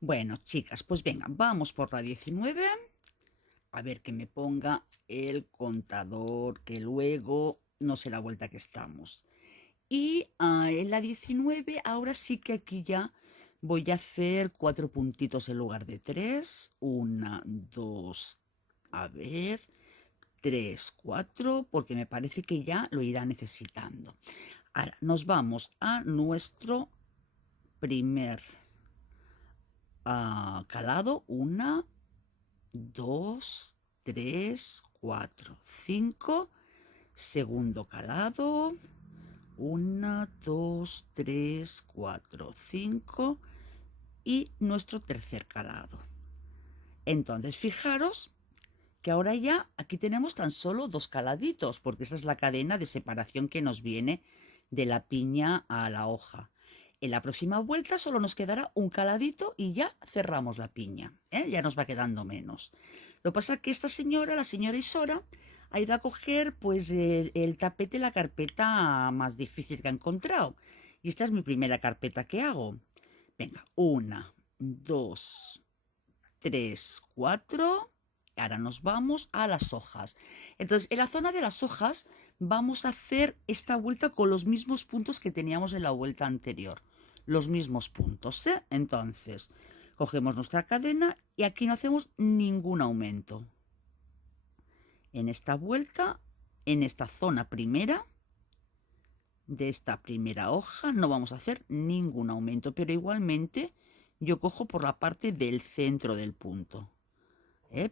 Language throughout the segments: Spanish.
Bueno, chicas, pues venga, vamos por la 19. A ver que me ponga el contador, que luego no sé la vuelta que estamos. Y en la 19, ahora sí que aquí ya voy a hacer 4 puntitos en lugar de 3. Una, dos, a ver, 3, 4, porque me parece que ya lo irá necesitando. Ahora, nos vamos a nuestro primer calado. Una, 2, 3, 4, 5. Segundo calado. Una, 2, 3, 4, 5. Y nuestro tercer calado. Entonces, fijaros que ahora ya aquí tenemos tan solo 2 caladitos, porque esta es la cadena de separación que nos viene de la piña a la hoja. En la próxima vuelta solo nos quedará un caladito y ya cerramos la piña, ¿eh? Ya nos va quedando menos. Lo que pasa es que esta señora, la señora Isora, ha ido a coger pues el tapete, la carpeta más difícil que ha encontrado. Y esta es mi primera carpeta que hago. Venga, una, dos, tres, cuatro. Ahora nos vamos a las hojas. Entonces, en la zona de las hojas vamos a hacer esta vuelta con los mismos puntos que teníamos en la vuelta anterior. Los mismos puntos, ¿eh? Entonces, cogemos nuestra cadena y aquí no hacemos ningún aumento. En esta vuelta, en esta zona primera, de esta primera hoja, no vamos a hacer ningún aumento, pero igualmente yo cojo por la parte del centro del punto.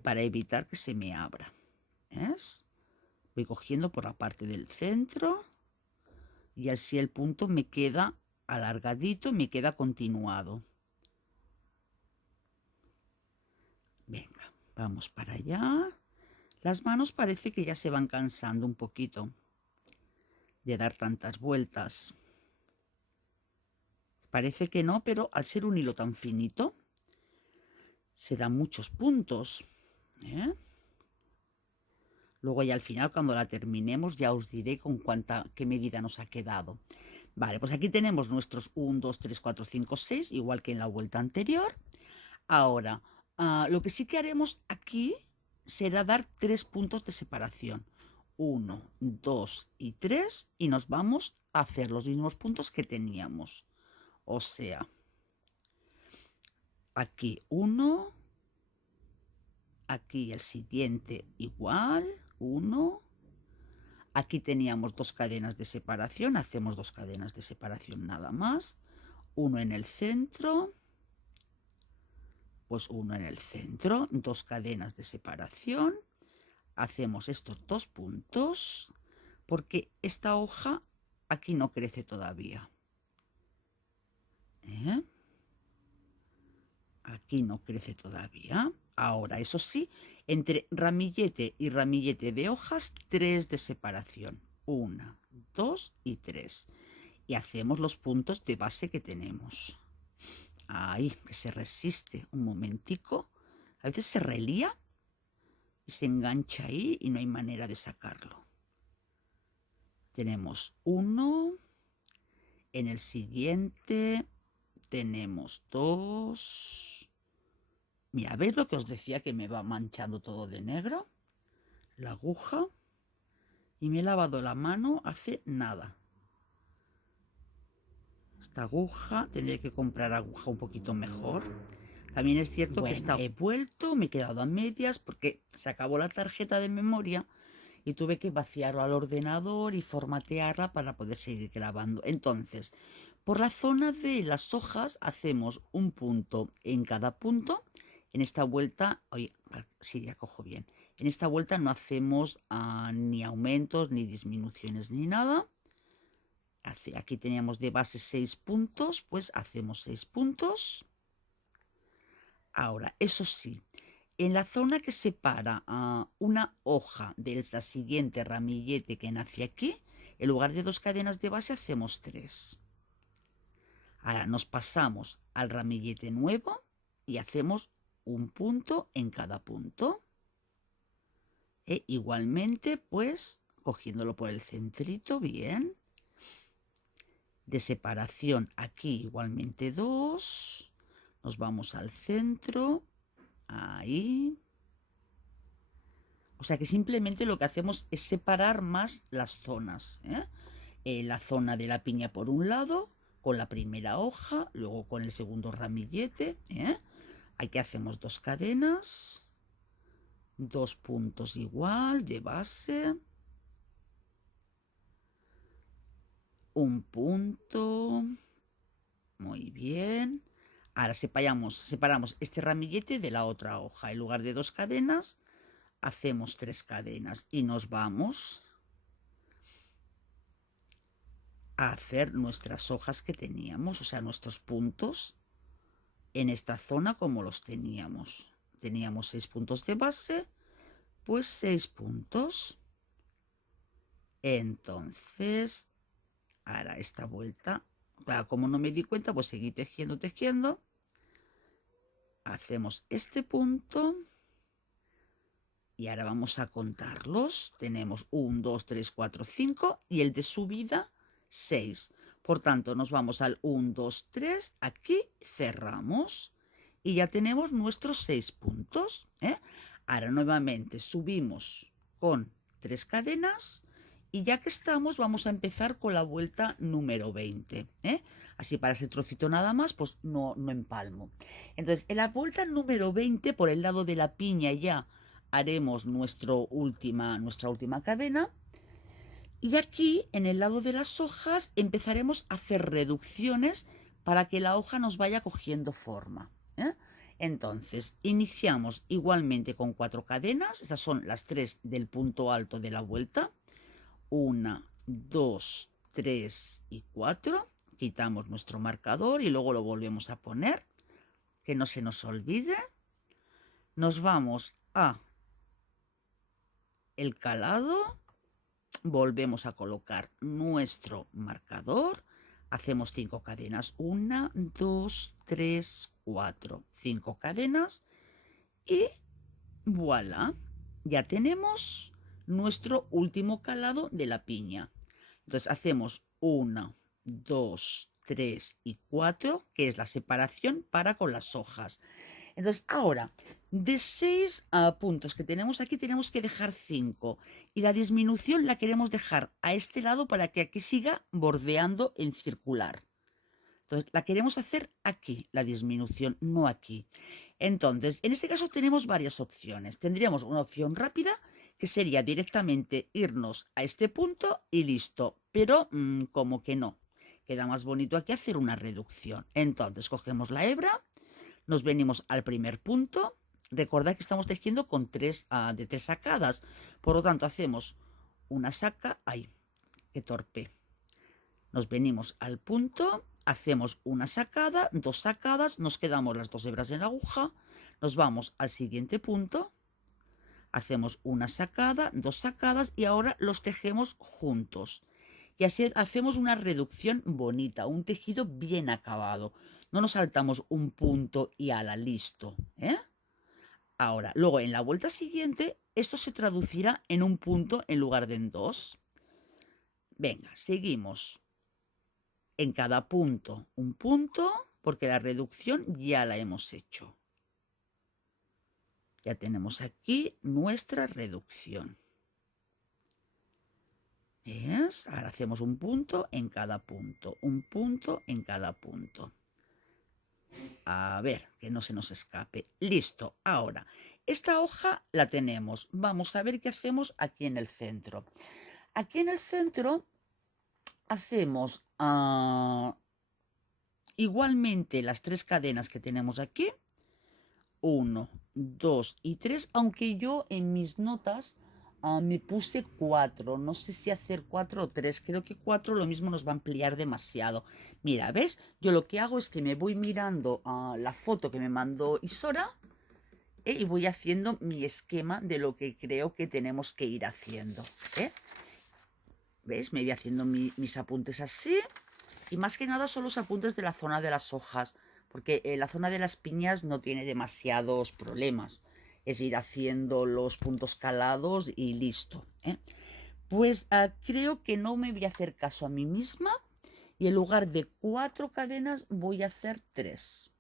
Para evitar que se me abra. ¿Ves? Voy cogiendo por la parte del centro y así el punto me queda alargadito, me queda continuado. Venga, vamos para allá. Las manos parece que ya se van cansando un poquito de dar tantas vueltas. Parece que no, pero al ser un hilo tan finito, se dan muchos puntos. Luego ya al final, cuando la terminemos, ya os diré con qué medida nos ha quedado. Vale, pues aquí tenemos nuestros 1, 2, 3, 4, 5, 6, igual que en la vuelta anterior. Ahora, lo que sí que haremos aquí será dar 3 puntos de separación. 1, 2 y 3, y nos vamos a hacer los mismos puntos que teníamos. O sea, aquí 1, aquí el siguiente igual, 1. Aquí teníamos 2 cadenas de separación, hacemos 2 cadenas de separación nada más. Uno en el centro, pues uno en el centro, 2 cadenas de separación. Hacemos estos 2 puntos, porque esta hoja aquí no crece todavía. Aquí no crece todavía. Ahora, eso sí, entre ramillete y ramillete de hojas, 3 de separación. 1, 2 y 3. Y hacemos los puntos de base que tenemos. Ahí, que se resiste un momentico. A veces se relía y se engancha ahí y no hay manera de sacarlo. Tenemos 1. En el siguiente tenemos 2. Mira, ¿veis lo que os decía que me va manchando todo de negro? La aguja. Y me he lavado la mano hace nada. Esta aguja, tendría que comprar aguja un poquito mejor. También es cierto que he vuelto, me he quedado a medias porque se acabó la tarjeta de memoria y tuve que vaciarlo al ordenador y formatearla para poder seguir grabando. Entonces, por la zona de las hojas hacemos un punto en cada punto. En esta vuelta, oye, sí, ya cojo bien. En esta vuelta no hacemos ni aumentos, ni disminuciones, ni nada. Aquí teníamos de base 6 puntos, pues hacemos 6 puntos. Ahora, eso sí, en la zona que separa una hoja de la siguiente ramillete que nace aquí, en lugar de 2 cadenas de base hacemos 3. Ahora nos pasamos al ramillete nuevo y hacemos un punto en cada punto. Igualmente, pues, cogiéndolo por el centrito, bien. De separación aquí igualmente 2. Nos vamos al centro, ahí. O sea que simplemente lo que hacemos es separar más las zonas, ¿eh? La zona de la piña por un lado, con la primera hoja, luego con el segundo ramillete, ¿eh? Aquí hacemos 2 cadenas, 2 puntos igual de base, un punto, muy bien. Ahora separamos este ramillete de la otra hoja. En lugar de 2 cadenas, hacemos 3 cadenas y nos vamos a hacer nuestras hojas que teníamos, o sea, nuestros puntos en esta zona como los teníamos. Teníamos 6 puntos de base, pues 6 puntos. Entonces, ahora esta vuelta, claro, como no me di cuenta, pues seguí tejiendo, tejiendo. Hacemos este punto y ahora vamos a contarlos. Tenemos 1, 2, 3, 4, 5 y el de subida 6. Por tanto, nos vamos al 1, 2, 3, aquí cerramos y ya tenemos nuestros 6 puntos, ¿eh? Ahora nuevamente subimos con 3 cadenas y ya que estamos vamos a empezar con la vuelta número 20, ¿eh? Así para ese trocito nada más, pues no empalmo. Entonces, en la vuelta número 20, por el lado de la piña ya haremos nuestra última cadena. Y aquí, en el lado de las hojas, empezaremos a hacer reducciones para que la hoja nos vaya cogiendo forma, ¿eh? Entonces, iniciamos igualmente con 4 cadenas. Estas son las 3 del punto alto de la vuelta. 1, 2, 3 y 4. Quitamos nuestro marcador y luego lo volvemos a poner, que no se nos olvide. Nos vamos a el calado, volvemos a colocar nuestro marcador, hacemos 5 cadenas, 1, 2, 3, 4, 5 cadenas y voilà, ya tenemos nuestro último calado de la piña. Entonces hacemos 1, 2, 3 y 4, que es la separación para con las hojas. Entonces, ahora, de 6 puntos que tenemos aquí, tenemos que dejar 5. Y la disminución la queremos dejar a este lado para que aquí siga bordeando en circular. Entonces, la queremos hacer aquí, la disminución, no aquí. Entonces, en este caso tenemos varias opciones. Tendríamos una opción rápida, que sería directamente irnos a este punto y listo. Pero como que no. Queda más bonito aquí hacer una reducción. Entonces, cogemos la hebra. Nos venimos al primer punto. Recordad que estamos tejiendo con de 3 sacadas. Por lo tanto, hacemos una saca. ¡Ay, qué torpe! Nos venimos al punto, hacemos una sacada, 2 sacadas, nos quedamos las 2 hebras en la aguja, nos vamos al siguiente punto, hacemos una sacada, 2 sacadas y ahora los tejemos juntos. Y así hacemos una reducción bonita, un tejido bien acabado. No nos saltamos un punto y ala, listo, ¿eh? Ahora, luego en la vuelta siguiente, esto se traducirá en un punto en lugar de en 2. Venga, seguimos. En cada punto, un punto, porque la reducción ya la hemos hecho. Ya tenemos aquí nuestra reducción. ¿Ves? Ahora hacemos un punto en cada punto, un punto en cada punto. A ver, que no se nos escape. Listo, ahora, esta hoja la tenemos. Vamos a ver qué hacemos aquí en el centro. Aquí en el centro hacemos igualmente las 3 cadenas que tenemos aquí. 1, 2 y 3, aunque yo en mis notas me puse 4. No sé si hacer 4 o 3. Creo que 4 lo mismo nos va a ampliar demasiado. Mira, ¿ves? Yo lo que hago es que me voy mirando la foto que me mandó Isora y voy haciendo mi esquema de lo que creo que tenemos que ir haciendo. ¿Ves? Me voy haciendo mis apuntes así. Y más que nada son los apuntes de la zona de las hojas, porque la zona de las piñas no tiene demasiados problemas. Es ir haciendo los puntos calados y listo, ¿eh? Pues creo que no me voy a hacer caso a mí misma y en lugar de 4 cadenas voy a hacer 3.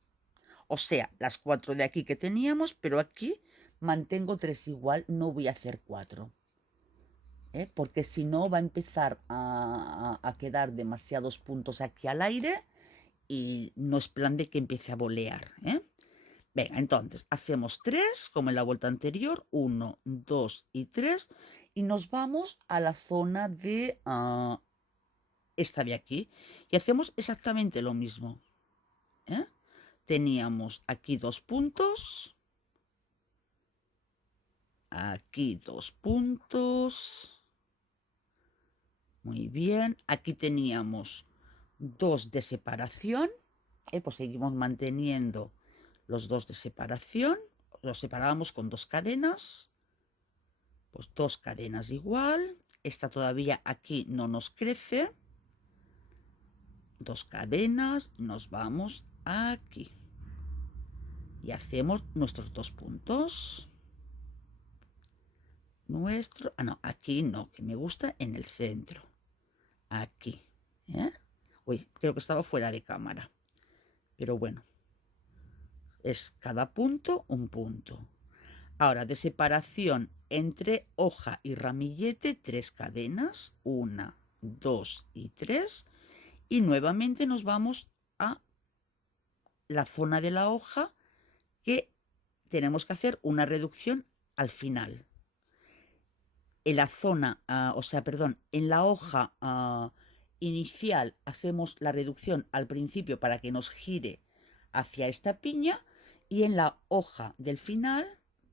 O sea, las 4 de aquí que teníamos, pero aquí mantengo 3 igual, no voy a hacer 4. Porque si no va a empezar a quedar demasiados puntos aquí al aire y no es plan de que empiece a volear. Venga, entonces hacemos 3 como en la vuelta anterior, 1, 2 y 3 y nos vamos a la zona de esta de aquí y hacemos exactamente lo mismo. Teníamos aquí 2 puntos, aquí 2 puntos, muy bien, aquí teníamos 2 de separación, pues seguimos manteniendo los 2 de separación, los separábamos con 2 cadenas, pues 2 cadenas igual, esta todavía aquí no nos crece, 2 cadenas, nos vamos aquí y hacemos nuestros 2 puntos. No, aquí no, que me gusta en el centro, aquí, Uy, creo que estaba fuera de cámara, pero bueno, es cada punto un punto. Ahora, de separación entre hoja y ramillete, 3 cadenas, 1, 2 y 3, y nuevamente nos vamos a la zona de la hoja que tenemos que hacer una reducción al final. En la zona, en la hoja inicial hacemos la reducción al principio para que nos gire hacia esta piña y en la hoja del final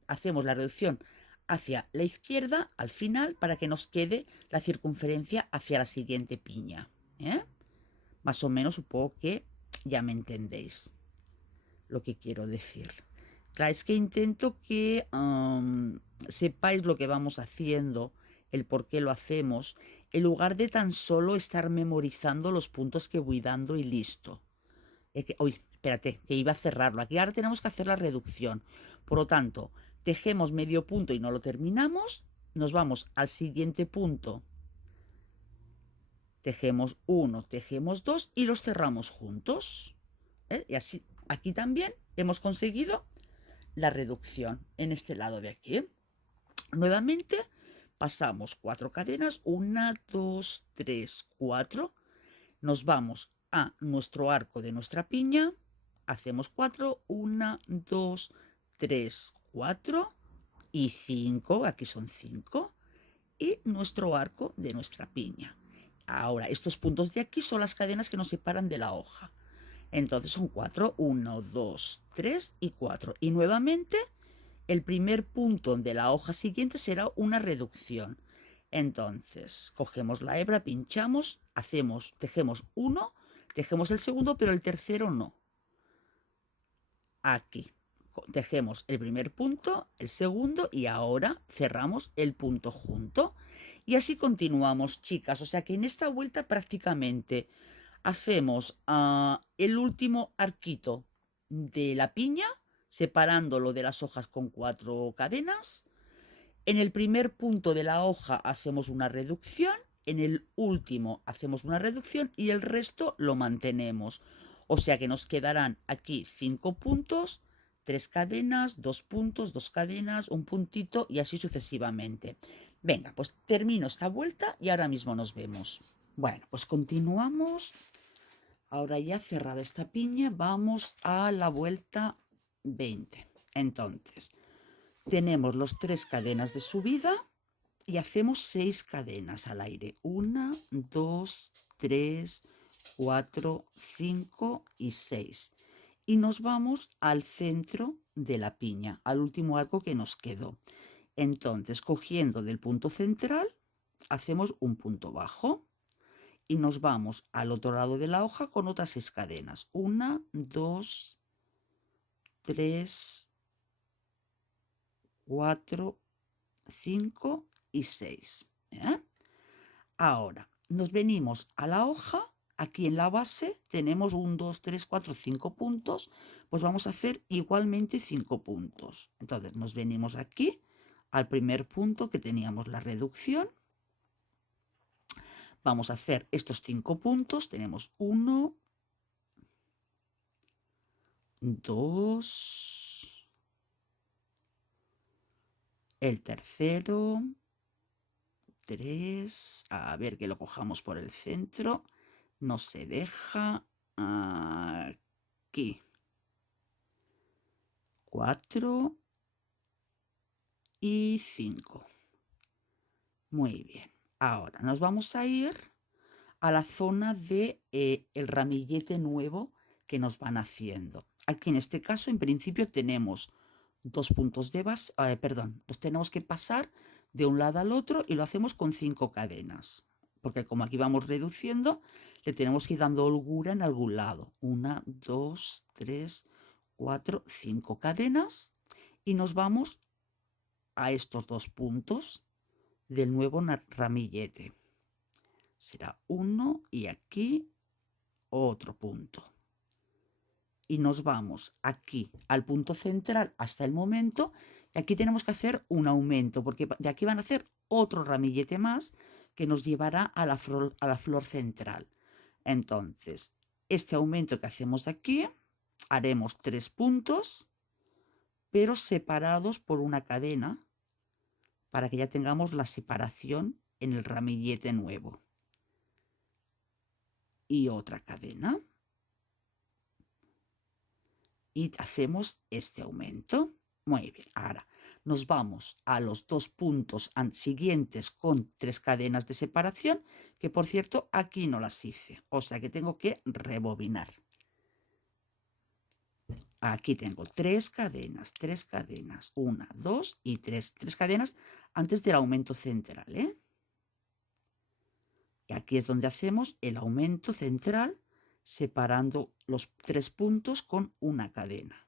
hacemos la reducción hacia la izquierda al final para que nos quede la circunferencia hacia la siguiente piña. Más o menos supongo que ya me entendéis lo que quiero decir. Claro, es que intento que sepáis lo que vamos haciendo, el por qué lo hacemos, en lugar de tan solo estar memorizando los puntos que voy dando y listo. Uy, espérate, que iba a cerrarlo. Aquí ahora tenemos que hacer la reducción. Por lo tanto, tejemos medio punto y no lo terminamos, nos vamos al siguiente punto. Tejemos 1, tejemos 2 y los cerramos juntos. Y así, aquí también hemos conseguido la reducción en este lado de aquí. Nuevamente pasamos 4 cadenas, 1, 2, 3, 4. Nos vamos a nuestro arco de nuestra piña, hacemos 4, 1, 2, 3, 4 y 5, aquí son 5, y nuestro arco de nuestra piña. Ahora, estos puntos de aquí son las cadenas que nos separan de la hoja. Entonces son 4, 1, 2, 3 y 4. Y nuevamente el primer punto de la hoja siguiente será una reducción. Entonces cogemos la hebra, pinchamos, tejemos 1, tejemos el segundo, pero el tercero no. Aquí tejemos el primer punto, el segundo y ahora cerramos el punto junto. Y así continuamos, chicas. O sea que en esta vuelta prácticamente hacemos el último arquito de la piña, separándolo de las hojas con 4 cadenas. En el primer punto de la hoja hacemos una reducción, en el último hacemos una reducción y el resto lo mantenemos. O sea que nos quedarán aquí 5 puntos, 3 cadenas, 2 puntos, 2 cadenas, un puntito y así sucesivamente. Venga, pues termino esta vuelta y ahora mismo nos vemos. Bueno, pues continuamos. Ahora ya cerrada esta piña, vamos a la vuelta 20. Entonces, tenemos los 3 cadenas de subida y hacemos 6 cadenas al aire. 1, 2, 3, 4, 5 y 6. Y nos vamos al centro de la piña, al último arco que nos quedó. Entonces, cogiendo del punto central, hacemos un punto bajo y nos vamos al otro lado de la hoja con otras 6 cadenas. 1, 2, 3, 4, 5 y 6. Ahora nos venimos a la hoja. Aquí en la base tenemos 1, 2, 3, 4, 5 puntos. Pues vamos a hacer igualmente 5 puntos. Entonces nos venimos aquí al primer punto que teníamos la reducción. Vamos a hacer estos 5 puntos. Tenemos 1, 2, el tercero, 3, a ver que lo cojamos por el centro, no se deja, aquí, 4 y 5. Muy bien, ahora nos vamos a ir a la zona de el ramillete nuevo que nos van haciendo. Aquí en este caso, en principio, tenemos 2 puntos de base, perdón, los tenemos que pasar de un lado al otro y lo hacemos con 5 cadenas. Porque como aquí vamos reduciendo, le tenemos que ir dando holgura en algún lado. 1, 2, 3, 4, 5 cadenas y nos vamos a estos 2 puntos del nuevo ramillete. Será 1 y aquí otro punto. Y nos vamos aquí al punto central hasta el momento. Y aquí tenemos que hacer un aumento, porque de aquí van a hacer otro ramillete más que nos llevará a la flor central. Entonces, este aumento que hacemos de aquí, haremos 3 puntos, pero separados por una cadena, para que ya tengamos la separación en el ramillete nuevo. Y otra cadena. Y hacemos este aumento. Muy bien, ahora nos vamos a los 2 puntos siguientes con 3 cadenas de separación, que por cierto aquí no las hice, o sea que tengo que rebobinar. Aquí tengo 3 cadenas, 1, 2 y 3 cadenas antes del aumento central, ¿eh? Y aquí es donde hacemos el aumento central, separando los 3 puntos con una cadena.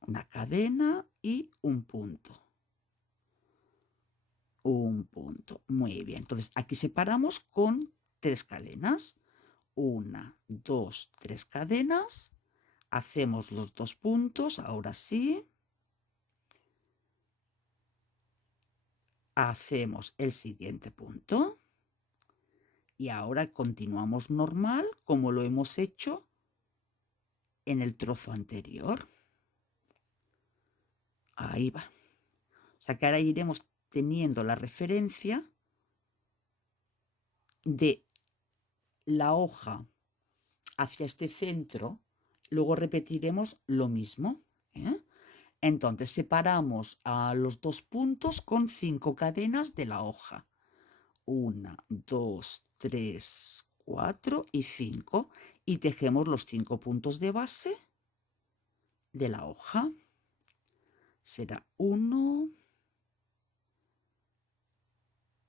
Una cadena y un punto. Un punto. Muy bien. Entonces aquí separamos con 3 cadenas. 1, 2, 3 cadenas. Hacemos los 2 puntos. Ahora sí. Hacemos el siguiente punto. Y ahora continuamos normal como lo hemos hecho en el trozo anterior. Ahí va. O sea que ahora iremos teniendo la referencia de la hoja hacia este centro. Luego repetiremos lo mismo, ¿eh? Entonces separamos a los 2 puntos con 5 cadenas de la hoja. 1, 2, 3, 4 y 5. Y tejemos los 5 puntos de base de la hoja. Será 1,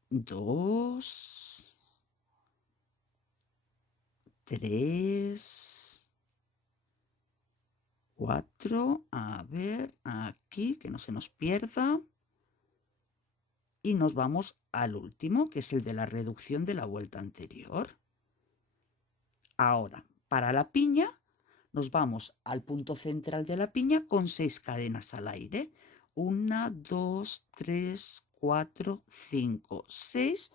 2, 3, 4, a ver, aquí, que no se nos pierda. Y nos vamos al último, que es el de la reducción de la vuelta anterior. Ahora, para la piña, nos vamos al punto central de la piña con 6 cadenas al aire. 1, 2, 3, 4, 5, 6.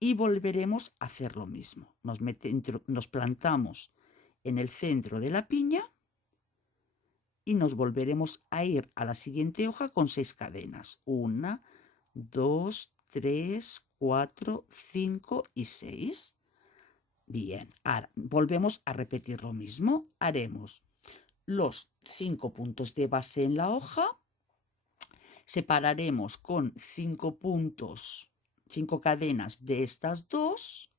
Y volveremos a hacer lo mismo. Nos plantamos en el centro de la piña y nos volveremos a ir a la siguiente hoja con 6 cadenas. 1, 2, 3, 4, 5 y 6. Bien, ahora volvemos a repetir lo mismo. Haremos los 5 puntos de base en la hoja. Separaremos con 5 puntos, 5 cadenas de estas dos.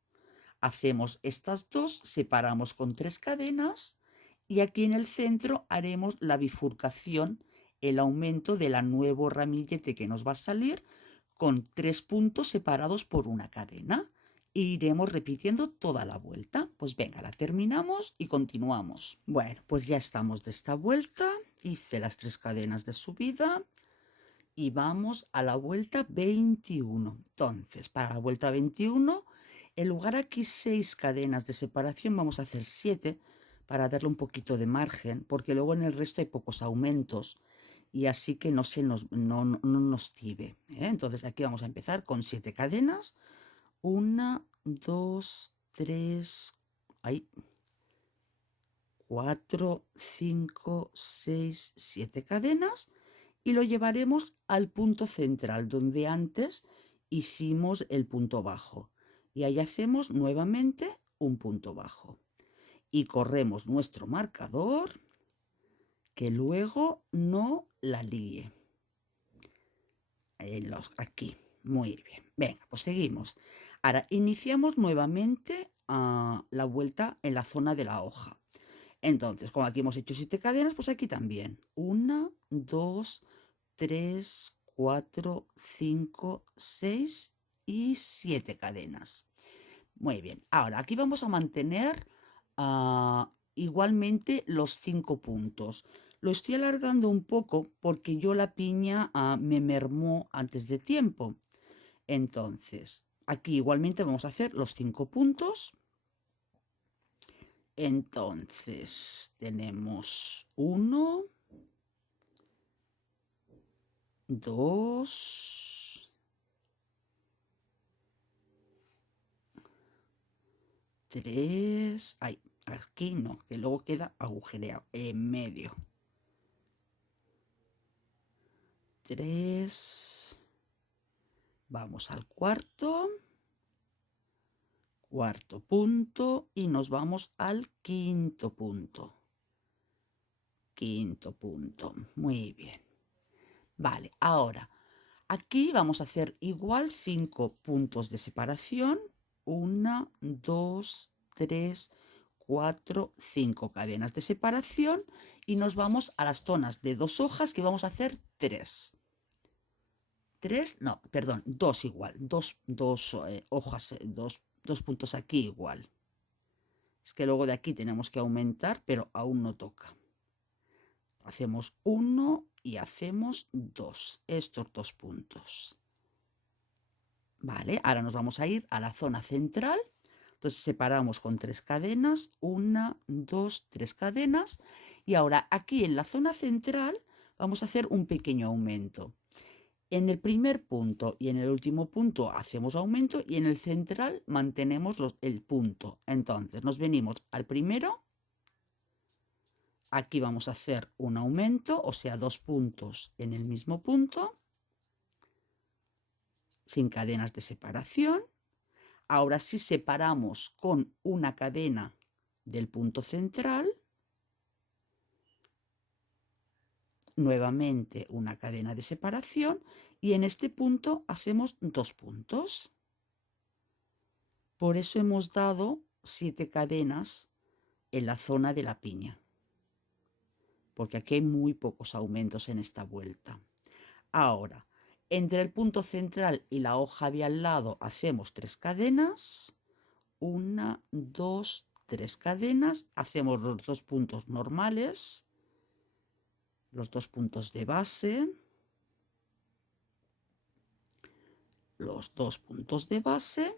Hacemos estas dos, separamos con 3 cadenas y aquí en el centro haremos la bifurcación, el aumento del nuevo ramillete que nos va a salir con 3 puntos separados por una cadena. E iremos repitiendo toda la vuelta. Pues venga, la terminamos y continuamos. Bueno, pues ya estamos de esta vuelta. Hice las 3 cadenas de subida y vamos a la vuelta 21. Entonces, para la vuelta 21, en lugar aquí 6 cadenas de separación, vamos a hacer 7 para darle un poquito de margen, porque luego en el resto hay pocos aumentos y así que no nos tibe, ¿eh? Entonces aquí vamos a empezar con 7 cadenas. 1, 2, 3, 4, 5, 6, 7 cadenas y lo llevaremos al punto central donde antes hicimos el punto bajo. Y ahí hacemos nuevamente un punto bajo. Y corremos nuestro marcador que luego no la líe. Aquí, muy bien. Venga, pues seguimos. Ahora iniciamos nuevamente la vuelta en la zona de la hoja. Entonces, como aquí hemos hecho 7 cadenas, pues aquí también. 1, 2, 3, 4, 5, 6 y 7 cadenas. Muy bien. Ahora, aquí vamos a mantener igualmente los 5 puntos. Lo estoy alargando un poco porque yo la piña me mermó antes de tiempo. Entonces, aquí igualmente vamos a hacer los 5 puntos. Entonces, tenemos 1, 2, 3, ay, aquí no, que luego queda agujereado, en medio. 3, vamos al cuarto punto y nos vamos al quinto punto. Quinto punto, muy bien. Vale, ahora aquí vamos a hacer igual 5 puntos de separación. 1, 2, 3, 4, 5 cadenas de separación y nos vamos a las zonas de 2 hojas que vamos a hacer 3. 3, no, perdón, 2 igual, 2 hojas, 2 puntos aquí igual. Es que luego de aquí tenemos que aumentar, pero aún no toca. Hacemos 1 y hacemos 2, estos 2 puntos. Vale, ahora nos vamos a ir a la zona central. Entonces separamos con 3 cadenas, 1, 2, 3 cadenas. Y ahora aquí en la zona central vamos a hacer un pequeño aumento. En el primer punto y en el último punto hacemos aumento y en el central mantenemos el punto. Entonces nos venimos al primero. Aquí vamos a hacer un aumento, o sea, 2 puntos en el mismo punto, sin cadenas de separación. Ahora sí separamos con una cadena del punto central. Nuevamente una cadena de separación y en este punto hacemos 2 puntos. Por eso hemos dado 7 cadenas en la zona de la piña, porque aquí hay muy pocos aumentos en esta vuelta. Ahora, entre el punto central y la hoja de al lado hacemos 3 cadenas. 1, 2, 3 cadenas. Hacemos los 2 puntos normales, los 2 puntos de base. Los 2 puntos de base.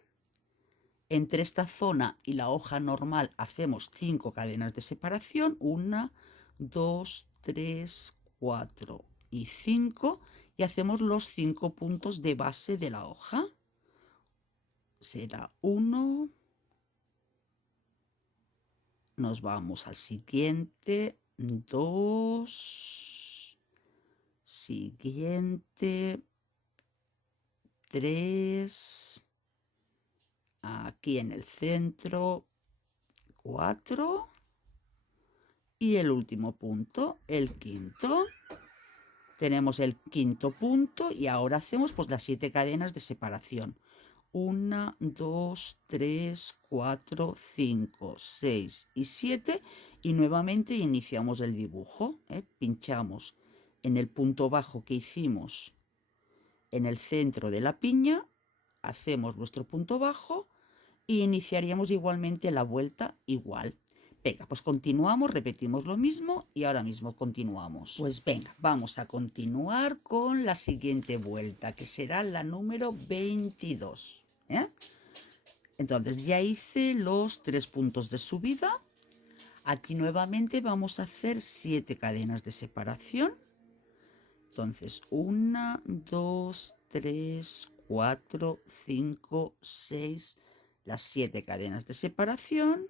Entre esta zona y la hoja normal hacemos 5 cadenas de separación. 1, 2, 3, 4 y 5. Y hacemos los 5 puntos de base de la hoja. Será 1. Nos vamos al siguiente. 2. Siguiente. 3. Aquí en el centro, 4 y el último punto, el quinto. Tenemos el quinto punto y ahora hacemos pues las 7 cadenas de separación. 1, 2, 3, 4, 5, 6 y 7 y nuevamente iniciamos el dibujo. Pinchamos en el punto bajo que hicimos en el centro de la piña, hacemos nuestro punto bajo y iniciaríamos igualmente la vuelta igual. Venga, pues continuamos, repetimos lo mismo y ahora mismo continuamos. Pues venga, vamos a continuar con la siguiente vuelta, que será la número 22. Entonces ya hice los 3 puntos de subida. Aquí nuevamente vamos a hacer 7 cadenas de separación. Entonces 1, 2, 3, 4, 5, 6, las 7 cadenas de separación.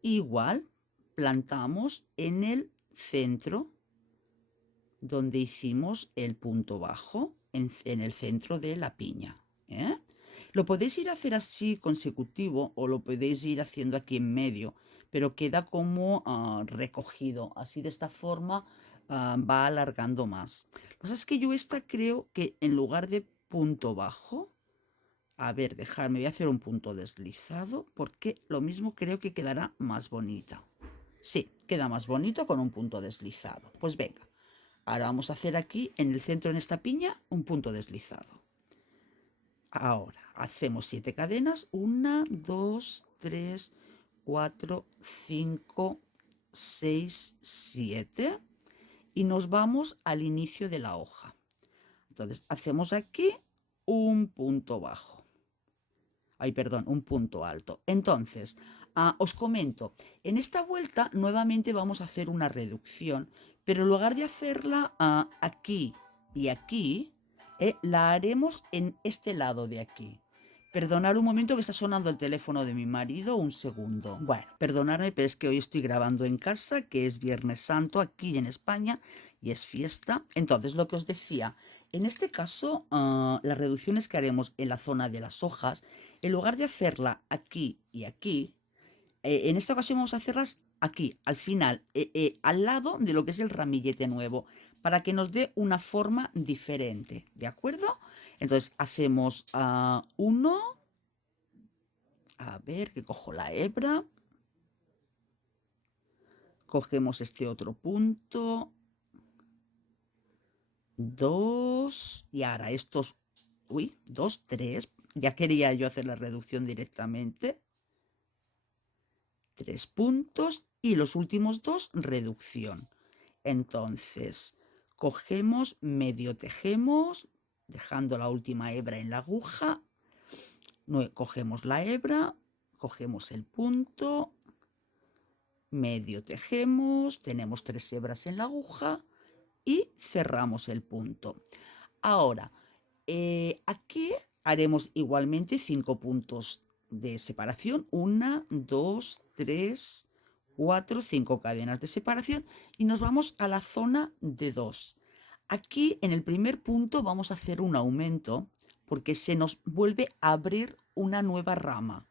Igual plantamos en el centro donde hicimos el punto bajo, en el centro de la piña, ¿eh? Lo podéis ir a hacer así consecutivo o lo podéis ir haciendo aquí en medio, pero queda como recogido. Así de esta forma va alargando más. Lo que pasa es que yo esta creo que en lugar de punto bajo, a ver, dejadme, voy a hacer un punto deslizado porque lo mismo creo que quedará más bonita. Sí, queda más bonito con un punto deslizado. Pues venga, ahora vamos a hacer aquí en el centro, en esta piña, un punto deslizado. Ahora hacemos 7 cadenas, 1, 2, 3, 4, 5, 6, 7 y nos vamos al inicio de la hoja. Entonces hacemos aquí un punto bajo. Ay, perdón, un punto alto. Entonces, os comento, en esta vuelta nuevamente vamos a hacer una reducción, pero en lugar de hacerla aquí y aquí, la haremos en este lado de aquí. Perdonad un momento que está sonando el teléfono de mi marido, un segundo. Bueno, perdonadme, pero es que hoy estoy grabando en casa, que es Viernes Santo aquí en España y es fiesta. Entonces, lo que os decía, en este caso, las reducciones que haremos en la zona de las hojas, en lugar de hacerla aquí y aquí, en esta ocasión vamos a hacerlas aquí, al final, al lado de lo que es el ramillete nuevo, para que nos dé una forma diferente, ¿de acuerdo? Entonces hacemos uno, a ver, que cojo la hebra, cogemos este otro punto, 2, y ahora estos, 2, 3, ya quería yo hacer la reducción directamente, 3 puntos y los últimos 2 reducción. Entonces cogemos, medio tejemos, dejando la última hebra en la aguja, cogemos la hebra, cogemos el punto, medio tejemos, tenemos 3 hebras en la aguja y cerramos el punto. Ahora, aquí haremos igualmente 5 puntos de separación, 1, 2, 3, 4, 5 cadenas de separación y nos vamos a la zona de 2. Aquí en el primer punto vamos a hacer un aumento porque se nos vuelve a abrir una nueva rama.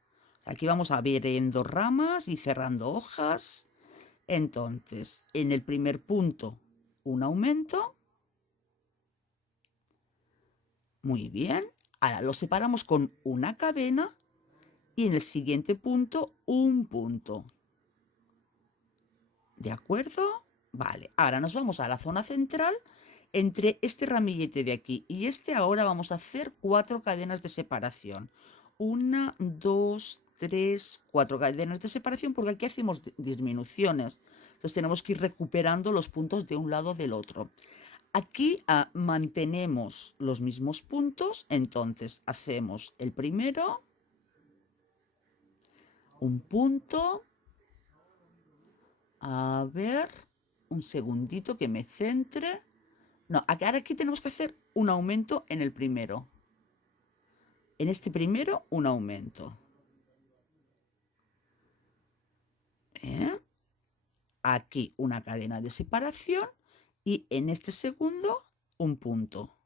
Aquí vamos abriendo ramas y cerrando hojas. Entonces, en el primer punto, un aumento. Muy bien. Ahora lo separamos con una cadena y en el siguiente punto, un punto. ¿De acuerdo? Vale. Ahora nos vamos a la zona central. Entre este ramillete de aquí y este ahora vamos a hacer 4 cadenas de separación. 1, 2, 3, 4 cadenas de separación porque aquí hacemos disminuciones. Entonces tenemos que ir recuperando los puntos de un lado del otro. Aquí mantenemos los mismos puntos, entonces hacemos el primero, un punto, a ver, un segundito que me centre. No, ahora aquí tenemos que hacer un aumento en el primero. En este primero, un aumento. Aquí una cadena de separación y en este segundo, un punto.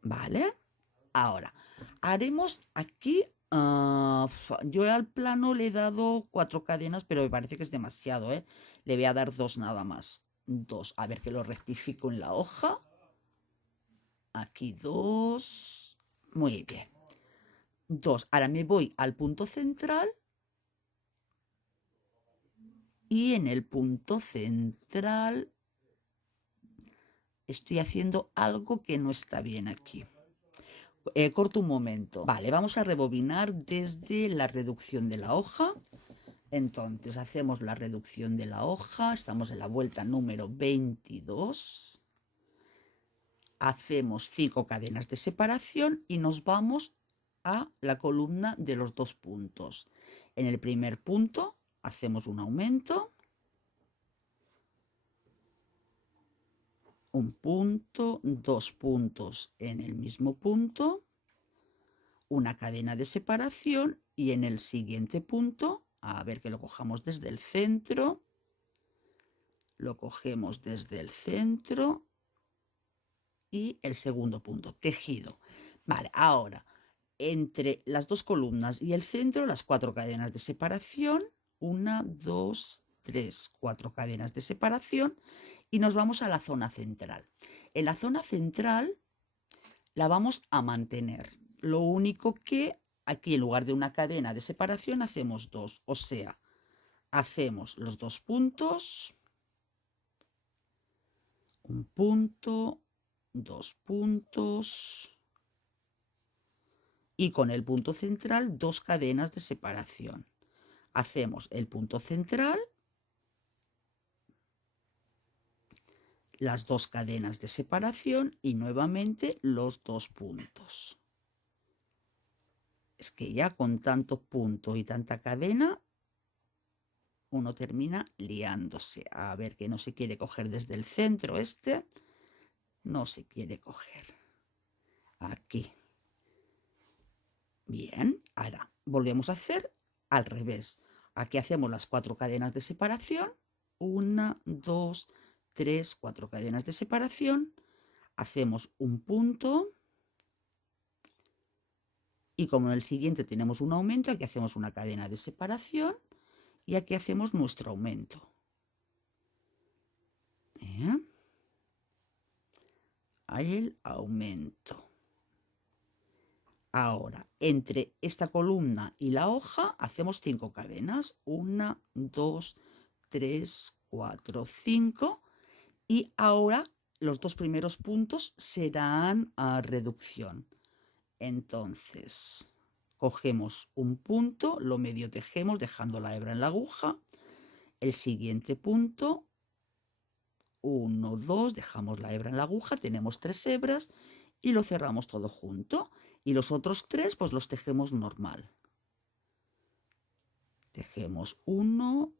¿Vale? Ahora, haremos aquí, yo al plano le he dado 4 cadenas, pero me parece que es demasiado, ¿eh? Le voy a dar 2 nada más. 2, a ver que lo rectifico en la hoja. Aquí 2, muy bien. 2, ahora me voy al punto central. Y en el punto central estoy haciendo algo que no está bien aquí. Corto un momento. Vale, vamos a rebobinar desde la reducción de la hoja. Entonces hacemos la reducción de la hoja. Estamos en la vuelta número 22. Hacemos 5 cadenas de separación y nos vamos a la columna de los 2 puntos. En el primer punto hacemos un aumento. Un punto, 2 puntos en el mismo punto, una cadena de separación y en el siguiente punto A ver que lo cojamos desde el centro. Lo cogemos desde el centro. Y el segundo punto, tejido. Vale, ahora, entre las dos columnas y el centro, las 4 cadenas de separación. 1, 2, 3, 4 cadenas de separación. Y nos vamos a la zona central. En la zona central la vamos a mantener. Lo único que aquí en lugar de una cadena de separación hacemos 2. O sea, hacemos los 2 puntos. Un punto, 2 puntos. Y con el punto central 2 cadenas de separación. Hacemos el punto central, las 2 cadenas de separación y nuevamente los 2 puntos. Es que ya con tanto punto y tanta cadena uno termina liándose. A ver, que no se quiere coger desde el centro no se quiere coger. Aquí. Bien, ahora volvemos a hacer al revés. Aquí hacemos las 4 cadenas de separación. 1, 2, 3, 4 cadenas de separación. Hacemos un punto. Y como en el siguiente tenemos un aumento, aquí hacemos una cadena de separación. Y aquí hacemos nuestro aumento. Bien. Ahí el aumento. Ahora, entre esta columna y la hoja hacemos 5 cadenas. 1, 2, 3, 4, 5. Y ahora los 2 primeros puntos serán a reducción. Entonces, cogemos un punto, lo medio tejemos dejando la hebra en la aguja. El siguiente punto, 1, 2, dejamos la hebra en la aguja, tenemos 3 hebras y lo cerramos todo junto. Y los otros 3 pues los tejemos normal. Tejemos 1,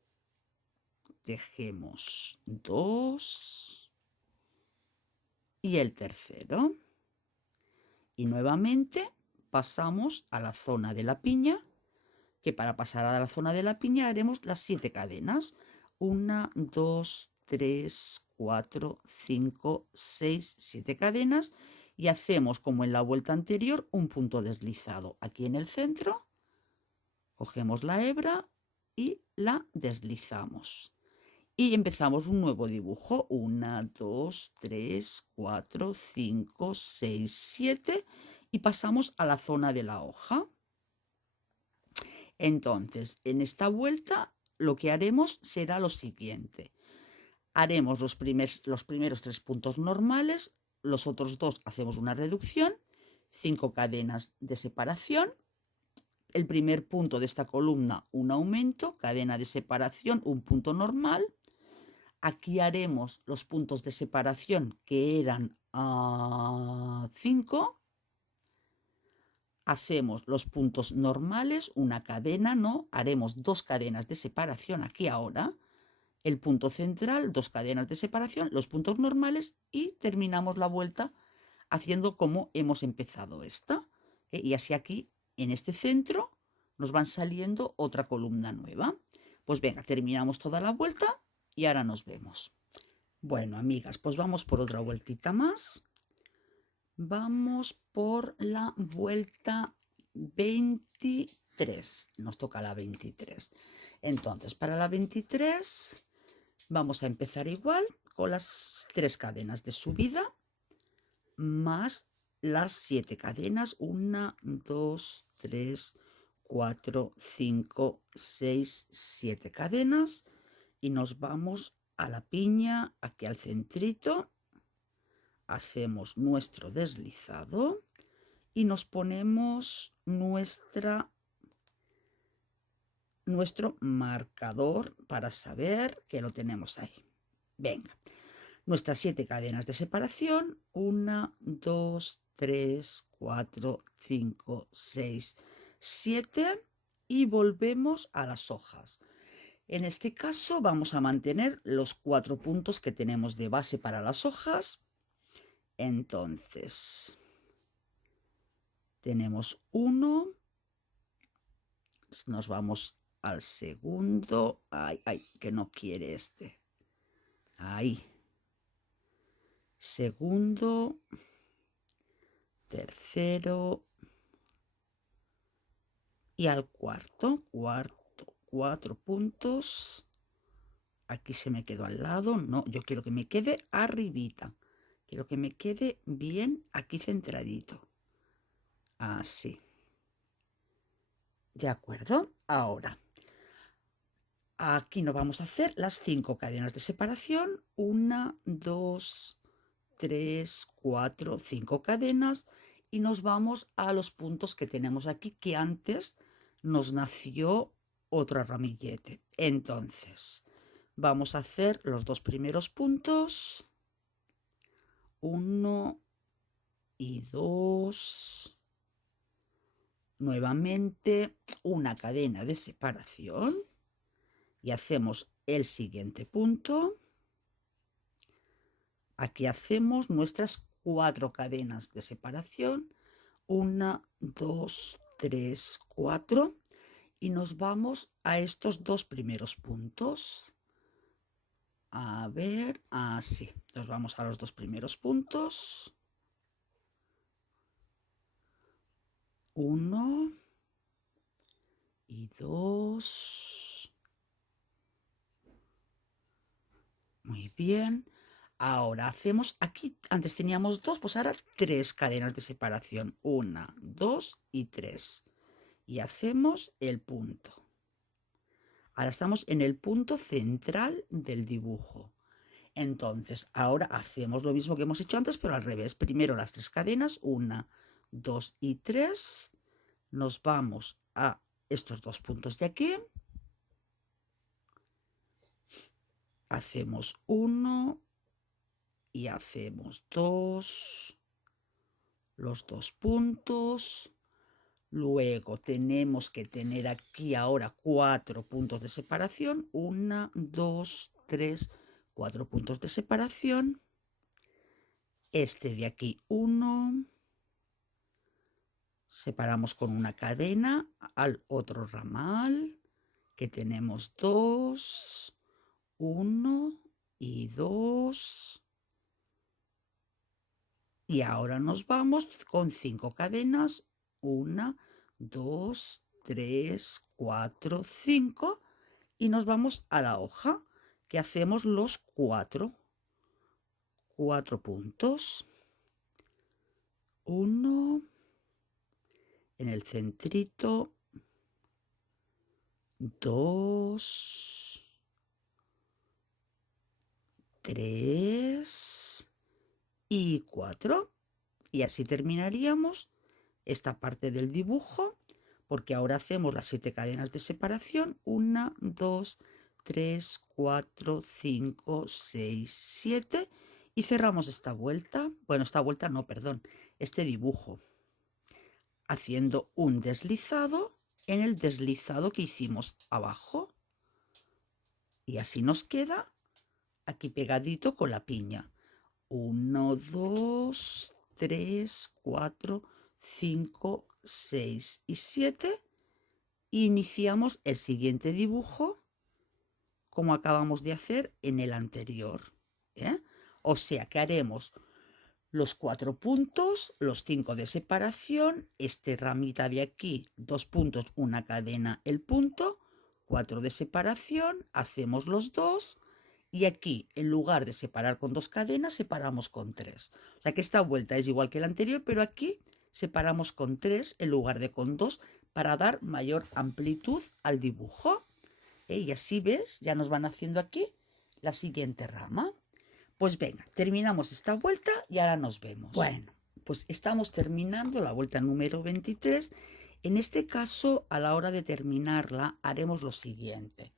tejemos 2 y el tercero. Y nuevamente pasamos a la zona de la piña, que para pasar a la zona de la piña haremos las 7 cadenas. 1, 2, 3, 4, 5, 6, 7 cadenas. Y hacemos como en la vuelta anterior un punto deslizado. Aquí en el centro cogemos la hebra y la deslizamos. Y empezamos un nuevo dibujo. 1, 2, 3, 4, 5, 6, 7. Y pasamos a la zona de la hoja. Entonces, en esta vuelta lo que haremos será lo siguiente. Haremos los primeros 3 puntos normales, los otros 2 hacemos una reducción, 5 cadenas de separación. El primer punto de esta columna, un aumento, cadena de separación, un punto normal. Aquí haremos los puntos de separación que eran 5. Hacemos los puntos normales, una cadena, ¿no? Haremos 2 cadenas de separación aquí ahora. El punto central, 2 cadenas de separación, los puntos normales y terminamos la vuelta haciendo como hemos empezado esta. Y así aquí, en este centro, nos van saliendo otra columna nueva. Pues venga, terminamos toda la vuelta y ahora nos vemos. Bueno, amigas, pues vamos por otra vueltita más. Vamos por la vuelta 23. Nos toca la 23. Entonces, para la 23 vamos a empezar igual con las 3 cadenas de subida más las 7 cadenas. 1, 2, 3, 4, 5, 6, 7 cadenas. Y nos vamos a la piña, aquí al centrito. Hacemos nuestro deslizado y nos ponemos nuestro marcador para saber que lo tenemos ahí. Venga, nuestras 7 cadenas de separación. 1, 2, 3, 4, 5, 6, 7 y volvemos a las hojas. En este caso vamos a mantener los 4 puntos que tenemos de base para las hojas. Entonces, tenemos 1, nos vamos al segundo. Ay, ay, que no quiere este. Ahí. Segundo, tercero y al cuarto. Cuarto, 4 puntos. Aquí se me quedó al lado. No, yo quiero que me quede arribita. Quiero que me quede bien aquí centradito. Así. ¿De acuerdo? Ahora, aquí nos vamos a hacer las 5 cadenas de separación. 1, 2, 3, 4, 5 cadenas. Y nos vamos a los puntos que tenemos aquí, que antes nos nació otro ramillete. Entonces, vamos a hacer los 2 primeros puntos. 1 y 2. Nuevamente una cadena de separación y hacemos el siguiente punto. Aquí hacemos nuestras 4 cadenas de separación. 1, 2, 3, 4 y nos vamos a estos 2 primeros puntos. A ver, así, nos vamos a los 2 primeros puntos. 1 y 2. Muy bien. Ahora hacemos aquí, antes teníamos 2, pues ahora 3 cadenas de separación. 1, 2 y 3. Y hacemos el punto. Ahora estamos en el punto central del dibujo. Entonces, ahora hacemos lo mismo que hemos hecho antes, pero al revés. Primero las 3 cadenas, 1, 2 y 3. Nos vamos a estos 2 puntos de aquí. Hacemos 1 y hacemos 2, los 2 puntos. Luego tenemos que tener aquí ahora 4 puntos de separación. 1, 2, 3, 4 puntos de separación. Este de aquí 1. Separamos con una cadena al otro ramal, que tenemos 2, 1 y 2. Y ahora nos vamos con 5 cadenas. 1, 2, 3, 4, 5. Y nos vamos a la hoja, que hacemos los 4 puntos. 1 en el centrito, 2, 3 y 4. Y así terminaríamos esta parte del dibujo, porque ahora hacemos las 7 cadenas de separación. 1, 2, 3, 4, 5, 6, 7. Y cerramos esta vuelta. Bueno, esta vuelta no, perdón. Este dibujo. Haciendo un deslizado en el deslizado que hicimos abajo. Y así nos queda aquí pegadito con la piña. 1, 2, 3, 4, 5, 6 y 7. Iniciamos el siguiente dibujo como acabamos de hacer en el anterior. O sea que haremos los 4 puntos, los 5 de separación, este ramita de aquí, 2 puntos, una cadena, el punto, 4 de separación, hacemos los 2 y aquí en lugar de separar con 2 cadenas, separamos con 3. O sea que esta vuelta es igual que la anterior, pero aquí separamos con 3 en lugar de con 2 para dar mayor amplitud al dibujo. Y así ves, ya nos van haciendo aquí la siguiente rama. Pues venga, terminamos esta vuelta y ahora nos vemos. Bueno, pues estamos terminando la vuelta número 23. En este caso, a la hora de terminarla, haremos lo siguiente.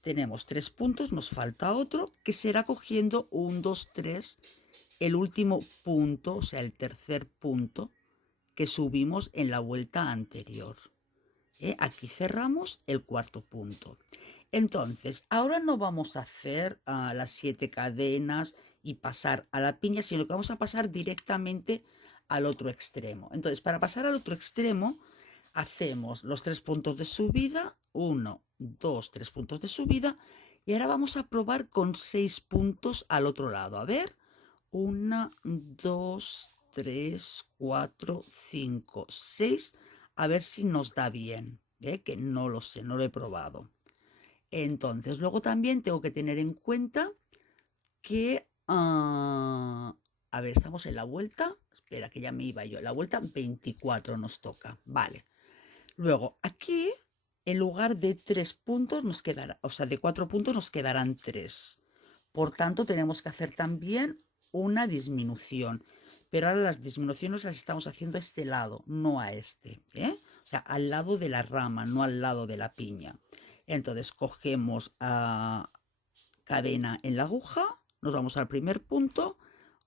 Tenemos 3 puntos, nos falta otro, que será cogiendo 1, 2, 3, el último punto, o sea, el tercer punto que subimos en la vuelta anterior. Aquí cerramos el cuarto punto. Entonces, ahora no vamos a hacer las 7 cadenas y pasar a la piña, sino que vamos a pasar directamente al otro extremo. Entonces, para pasar al otro extremo, hacemos los 3 puntos de subida, 1, 2, 3 puntos de subida. Y ahora vamos a probar con 6 puntos al otro lado. A ver, 1, 2, 3, 4, 5, 6. A ver si nos da bien, que no lo sé, no lo he probado. Entonces, luego también tengo que tener en cuenta que, a ver, estamos en la vuelta, espera que ya me iba yo, la vuelta 24 nos toca, vale. Luego, aquí, en lugar de 3 puntos nos quedará, o sea, de 4 puntos nos quedarán 3. Por tanto, tenemos que hacer también una disminución. Pero ahora las disminuciones las estamos haciendo a este lado, no a este, O sea, al lado de la rama, no al lado de la piña. Entonces, cogemos cadena en la aguja, nos vamos al primer punto,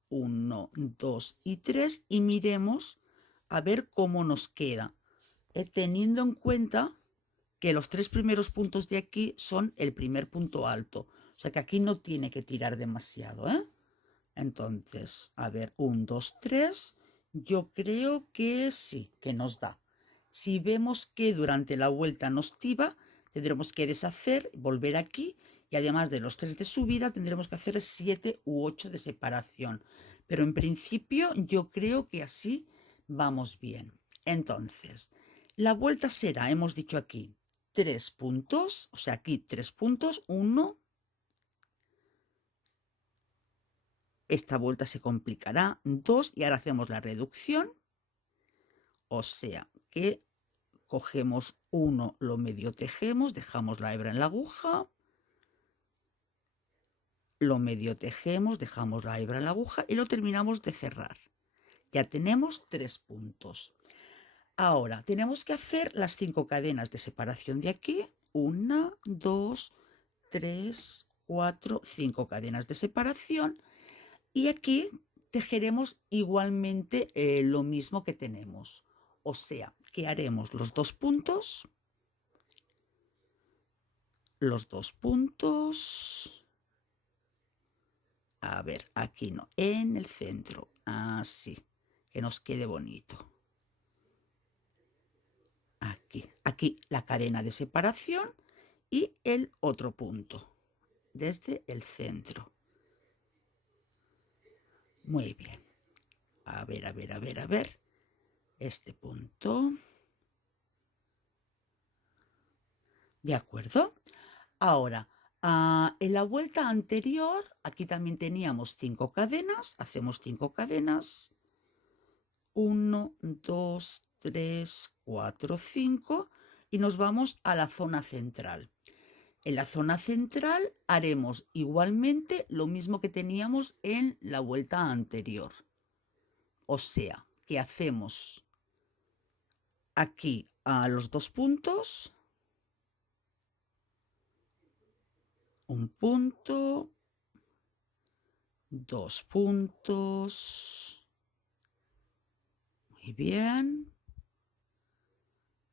1, 2 y 3, y miremos a ver cómo nos queda, teniendo en cuenta que los 3 primeros puntos de aquí son el primer punto alto, o sea que aquí no tiene que tirar demasiado, Entonces, a ver, 1, 2, 3, yo creo que sí, que nos da. Si vemos que durante la vuelta nos tiba, tendremos que deshacer, volver aquí, y además de los 3 de subida tendremos que hacer 7 u 8 de separación. Pero en principio yo creo que así vamos bien. Entonces, la vuelta será, hemos dicho aquí, 3 puntos, o sea, aquí 3 puntos, 1. Esta vuelta se complicará, 2, y ahora hacemos la reducción, o sea que cogemos 1, lo medio tejemos, dejamos la hebra en la aguja, lo medio tejemos, dejamos la hebra en la aguja y lo terminamos de cerrar. Ya tenemos 3 puntos. Ahora tenemos que hacer las 5 cadenas de separación de aquí. 1, 2, 3, 4, 5 cadenas de separación. Y aquí tejeremos igualmente lo mismo que tenemos. O sea, que haremos los 2 puntos, a ver, aquí no, en el centro, así, que nos quede bonito. Aquí la cadena de separación y el otro punto, desde el centro. Muy bien. A ver. Este punto. ¿De acuerdo? Ahora, en la vuelta anterior, aquí también teníamos 5 cadenas. Hacemos 5 cadenas. 1, 2, 3, 4, 5. Y nos vamos a la zona central. En la zona central haremos igualmente lo mismo que teníamos en la vuelta anterior. O sea, que hacemos aquí a los 2 puntos, un punto, 2 puntos. Muy bien.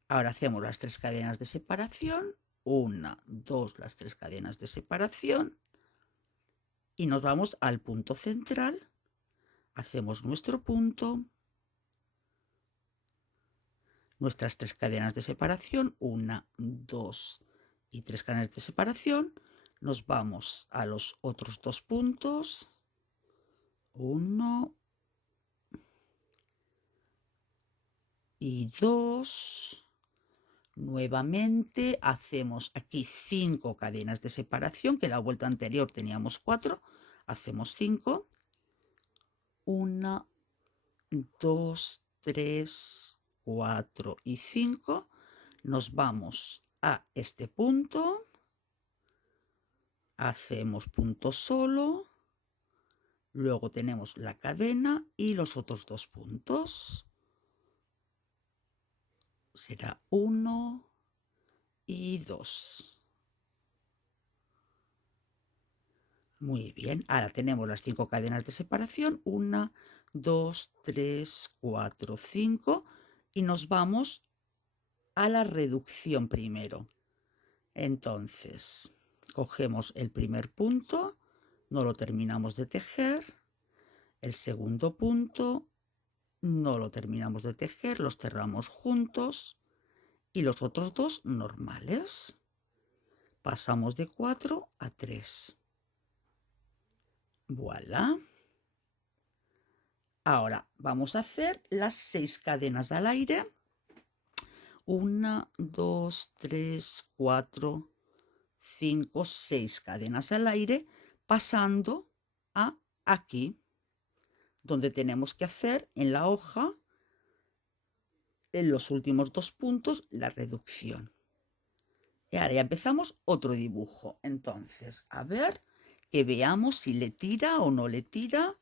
Ahora hacemos las 3 cadenas de separación. 1, 2, las 3 cadenas de separación. Y nos vamos al punto central. Hacemos nuestro punto. Nuestras 3 cadenas de separación. 1, 2 y 3 cadenas de separación. Nos vamos a los otros 2 puntos. 1 y 2. Nuevamente hacemos aquí 5 cadenas de separación, que la vuelta anterior teníamos 4. Hacemos 5. 1, 2, 3, 4 y 5. Nos vamos a este punto. Hacemos punto solo. Luego tenemos la cadena y los otros 2 puntos. Será 1 y 2. Muy bien, ahora tenemos las 5 cadenas de separación, 1, 2, 3, 4, 5, y nos vamos a la reducción primero. Entonces, cogemos el primer punto, no lo terminamos de tejer, el segundo punto, no lo terminamos de tejer, los cerramos juntos, y los otros dos normales. Pasamos de 4 a 3. Voilà. Ahora vamos a hacer las 6 cadenas al aire. 1, 2, 3, 4, 5, 6 cadenas al aire, pasando a aquí, donde tenemos que hacer en la hoja, en los últimos 2 puntos, la reducción. Y ahora ya empezamos otro dibujo. Entonces, a ver, que veamos si le tira o no le tira.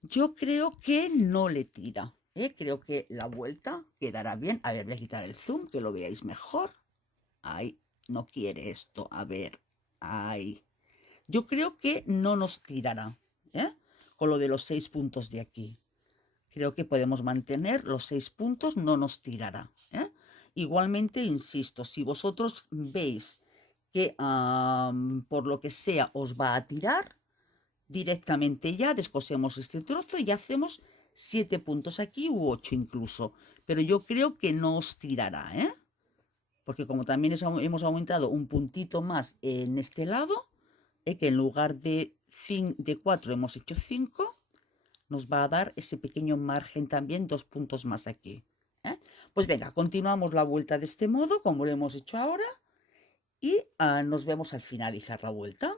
Yo creo que no le tira. Creo que la vuelta quedará bien. A ver, voy a quitar el zoom, que lo veáis mejor. Ay, no quiere esto. A ver, ay. Yo creo que no nos tirará, con lo de los 6 puntos de aquí. Creo que podemos mantener los 6 puntos, no nos tirará. Igualmente, insisto, si vosotros veis que por lo que sea os va a tirar, directamente ya descosemos este trozo y hacemos 7 puntos aquí u 8 incluso. Pero yo creo que no os tirará, porque como también hemos aumentado un puntito más en este lado, que en lugar de 4 hemos hecho 5, nos va a dar ese pequeño margen también, 2 puntos más aquí. Pues venga, continuamos la vuelta de este modo, como lo hemos hecho ahora, y nos vemos al finalizar la vuelta.